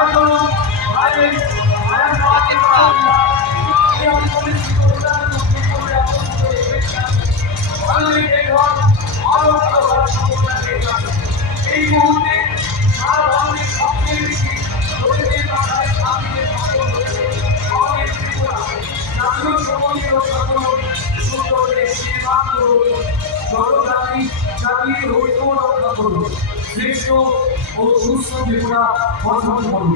এই মুহূর্তে সারা বাংলাদেশ সবচেয়ে বেশি রোগীদের মাথায় সামনে আমাদের ত্রিপুরা জাতীয় সঙ্গীত ও সকল সুন্দর দেশের মাত্র জনজাতি জাতির ঐক্য রক্ষা করুন শ্রেষ্ঠ ও সুস্থ ত্রিপুরা গঠন করুন।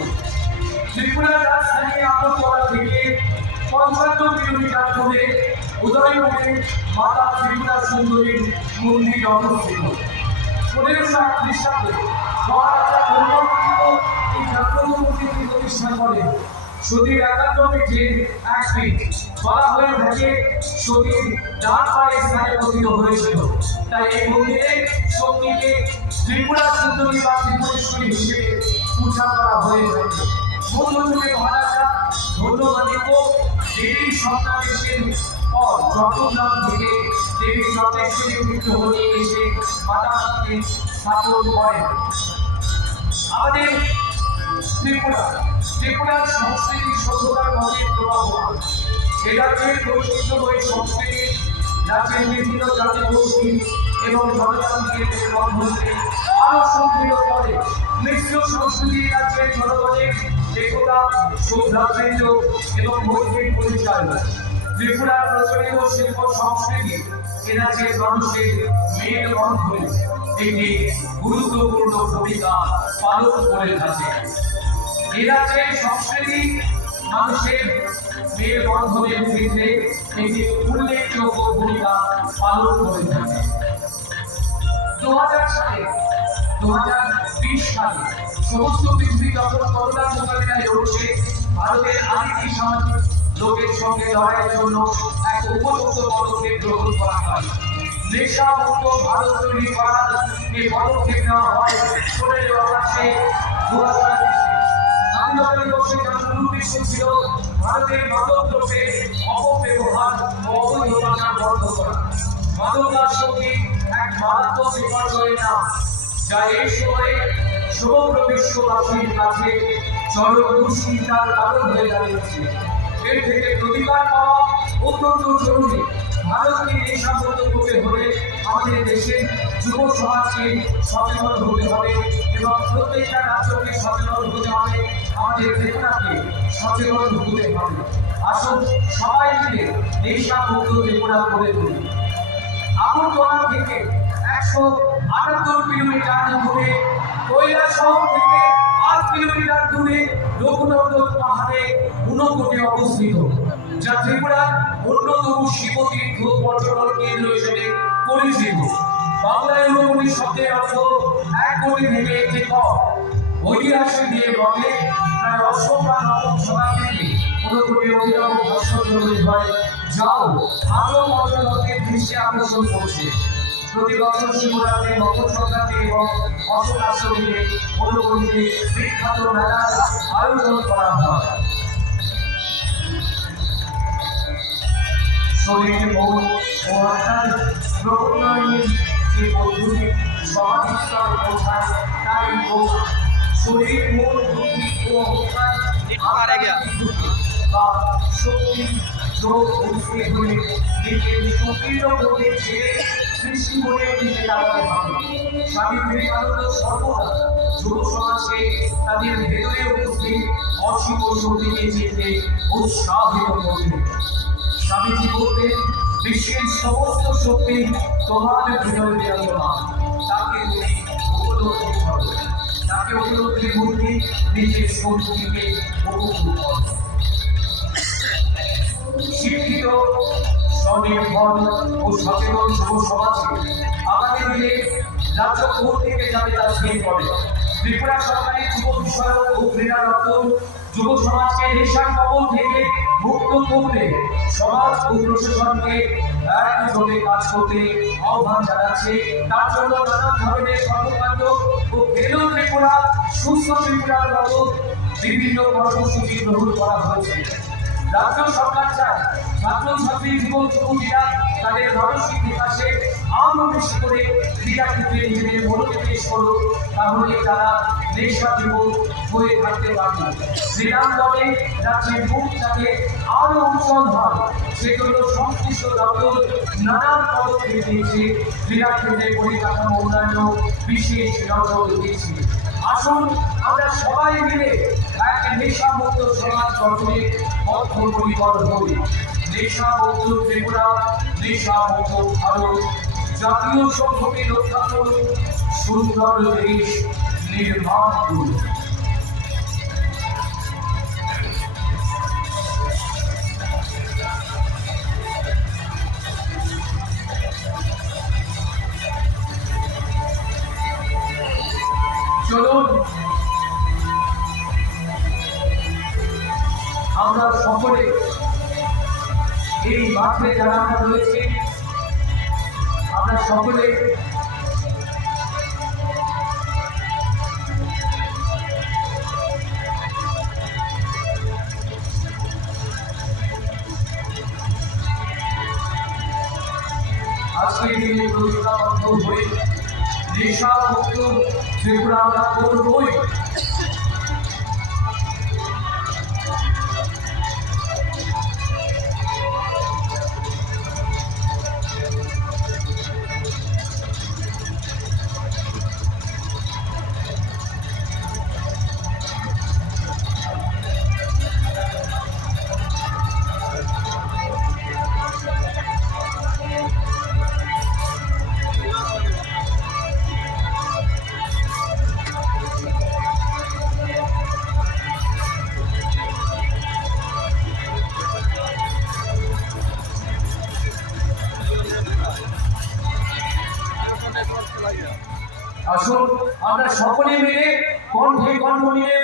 ত্রিপুরার রাজধানী আগরতলা থেকে ৫৫ কিলোমিটার দূরে উদয়পুরে মাতা ত্রিপুরা সুন্দরীর মন্দির অবস্থিত। ১৫৩৮ সালে মহারাজা ধর্মপাল এই জাগ্রত মন্দিরটি প্রতিষ্ঠা করেন। সতীর একান্ত পিঠে এক পিঠ বলা হয়ে থাকে সতীর ডান পায়ে স্থানে পতিত হয়েছিল। তাই এই মন্দিরে শক্তিকে ত্রিপুরা সুন্দরী বা ত্রিপুরেশ্বরী হিসেবে পূজা করা হয়ে থাকে। মধ্যযুগে মহারাজা ধন্যবাদিত দেবীর সন্তানেশের পর চট্টগ্রাম থেকে দেবী চন্দ্রেশ্বরী বিগ্রহ নিয়ে এসে মাতাকে স্থাপন করেন। আমাদের ত্রিপুরার সংস্কৃতি সভ্যতার মধ্যে প্রভাব এ রাজ্যের বৈচিত্র্যময় সংস্কৃতি রাজ্যের বিভিন্ন জাতিগোষ্ঠী এবং জনজাতিকে বন্ধনকে আরো সুদৃঢ় করে। মিশ্র সংস্কৃতি রাজ্যের জনগণের একতা সৌভ্রাতৃত্ব এবং মৈত্রীর পরিচয়। ত্রিপুরার প্রচলিত শিল্প সংস্কৃতি এ রাজ্যের মানুষের মেল বন্ধনে একটি গুরুত্বপূর্ণ ভূমিকা পালন করে থাকে। এ রাজ্যের সংস্কৃতি মানুষের মেল বন্ধনের ক্ষেত্রে একটি উল্লেখযোগ্য ভূমিকা পালন করে থাকে। ২০০০ সালে সমস্ত পৃথিবী যখন করোনার মোকাবিলায় লড়ছে, ভারতের আরেকটি সামাজিক লোকের সঙ্গে লড়াইয়ের জন্য এক উপযুক্ত পদক্ষেপ গ্রহণ করা হয়। নেশা মুক্ত ভারত তৈরি করার এই পদক্ষেপ নেওয়া হয় ১৫ আগস্টে ২০২০। গান্ধী দিবসে যার মূল উদ্দেশ্য ছিল ভারতের মাদক দ্রব্যের অপব্যবহার ও অবৈধ বাজার বন্ধ করা। মাদকাসক্তি এক মারাত্মক বিপর্যয় না, যা এই সময়ে সমগ্র বিশ্ববাসীর কাছে চরম দুশ্চিন্তার কারণ হয়ে দাঁড়িয়েছে। এর থেকে প্রতিকার পাওয়া অত্যন্ত জরুরি। ভারতকে নেশামুক্ত করতে হলে আমাদের দেশের যুব সমাজকে সচেতন হতে হবে এবং প্রত্যেকটা রাজ্যকে সচেতন হতে হবে, আমাদের ত্রিপুরাকে সচেতন হতে হবে। আসুন সবাই মিলে নেশামুক্ত ত্রিপুরা গড়ে তুলি। আগরতলা থেকে ১৭৮ কিলোমিটার দূরে, কৈলাসহর থেকে ৮ কিলোমিটার দূরে রঘুনন্দন পাহাড়ে ঊনকোটি অবস্থিত, যা ত্রিপুরার অন্যতম শিবতীর্থ পর্যটন কেন্দ্র হিসেবে পরিচিত। বাংলায় ঊনকোটি শব্দের অর্থ ১ কোটি থেকে একটি কম। ঐতিহাসিক দিয়ে বলে প্রায় ৮ম বা ৯ম শতাব্দীতে ঊনকোটি অভিনব ভাস্কর্য তৈরি হয়, যাও আরো পর্যটকদের দৃষ্টি আকর্ষণ করছে। প্রতি বছর শিবরাত্রি, মকর সংক্রান্তি এবং অষ্টমীতে ঊনকোটিতে বিখ্যাত মেলার আয়োজন করা হয়। শরীর মন ও আত্মার প্রকটনের যে পদ্ধতি সমাধিস্থল পৌঁছায় তাই শরীর মন বুদ্ধি ও অহংকার বা শক্তি যোগ বুঝতে হলে নিজের সংকীর্ণ গতি ছেড়ে সৃষ্টি করে দিতে লাগাতে হবে। স্বামী বিবেকানন্দ সর্বদা যুব সমাজকে তাদের ভেতরে উপস্থিত অসীম শক্তিকে চিনতে উৎসাহিত করতেন। স্বামীজি বলতেন, বিশ্বের সমস্ত শক্তি তোমার ভিতরে বিরাজমান, তাকে তুমি উপলব্ধি করো, তাকে উপলব্ধি করতে নিজের শক্তিকে উপভোগ করো। শিক্ষিত, স্বনির্ভর ও সচেতন যুব সমাজকে আগামী দিনে রাজ্য কোন থেকে যাবে তা স্থির করে। ত্রিপুরা সরকারি যুব বিষয়ক ও ক্রীড়া দপ্তর যুব সমাজকে নেশার কবল থেকে মুক্ত করতে সমাজ ও প্রশাসনকে একযোগে কাজ করতে আহ্বান জানাচ্ছে। তার জন্য নানা ধরনের কর্মকাণ্ড ও খেলো ত্রিপুরা, সুস্থ ত্রিপুরার মতো বিভিন্ন কর্মসূচি গ্রহণ করা হয়েছে। রাজ্য সরকার চায় ছাত্রছাত্রী যুবক যুবতীরা তাদের মানসিক বিকাশে আরো বেশি করে ক্রীড়াক্ষেত্রে নিজেদের মনোনিবেশ করুক, তাহলে তারা নেশা জীবন হয়ে থাকতে পারবে। ক্রীড়াঙ্গনে রাজ্যের মুখ যাতে আরো উজ্জ্বল হয় সেজন্য সংশ্লিষ্ট দপ্তর নানান পদক্ষেপ নিয়েছে। ক্রীড়াক্ষেত্রে পরিকাঠামো উন্নয়ন বিশেষ নজর দিয়েছে। আসুন আমরা সবাই মিলে এক নেশামুক্ত সমাজ গঠনে বদ্ধপরিকর হই। নেশামুক্ত ত্রিপুরা, নেশামুক্ত ভারত, জাতীয় সংহতি রক্ষা করুন, সুন্দর দেশ নির্মাণ করুন। চলুন আমরা সকলে এই মাঠে যারা আমরা রয়েছি, আমরা সকলে আজকের দিনে প্রতিজ্ঞাবদ্ধ হয়ে নেশামুক্ত ত্রিপুরা আমরা করবই। আসুন আমরা সকলে মিলে কণ্ঠে কণ্ঠ মিলে